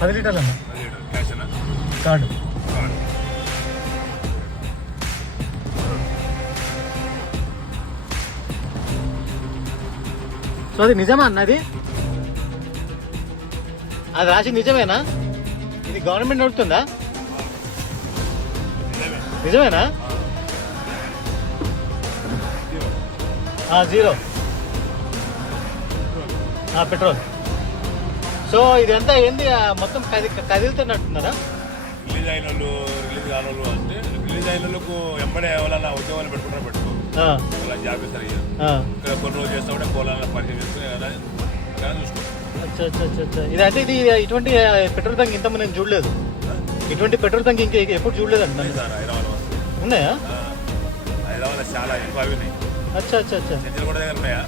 10 లీటర్లు అన్న. 10 litre cash అన్న కార్డు. సో అది నిజమా అన్నది? అది రాసి నిజమేనా? ఇది గవర్నమెంట్ నడుపుతుందా? నిజమేనా? 0 పెట్రోల్. సో ఇదంతా ఏంది మొత్తం కదిలుతున్నట్టున్నారా? రిలీజ్ అయిన వాళ్ళు రిలీజ్ కాని వాళ్ళు అంటే రిలీజ్ అయిన వాళ్ళకు వెంబడే ఎవరైనా ఉద్యోగాలు పెట్టుకుంటారా పెట్టుకో అలా జాబ్ ఇస్తారు. ఇక్కడ కొన్ని రోజులు చేస్తా ఉంటే పొలాలను పరిచయం చేసుకుని చూసుకో. ఇదైతే ఇది ఇటువంటి పెట్రోల్ బంక్ ఇంత నేను చూడలేదు. ఇటువంటి పెట్రోల్ బంక్ ఇంకా ఎప్పుడు చూడలేదు అంట. ఉన్నాయా? హైదరాబాద్ చాలా ఎక్కువ అవి ఉన్నాయి. అచ్చా కూడా దగ్గర ఉన్నాయా?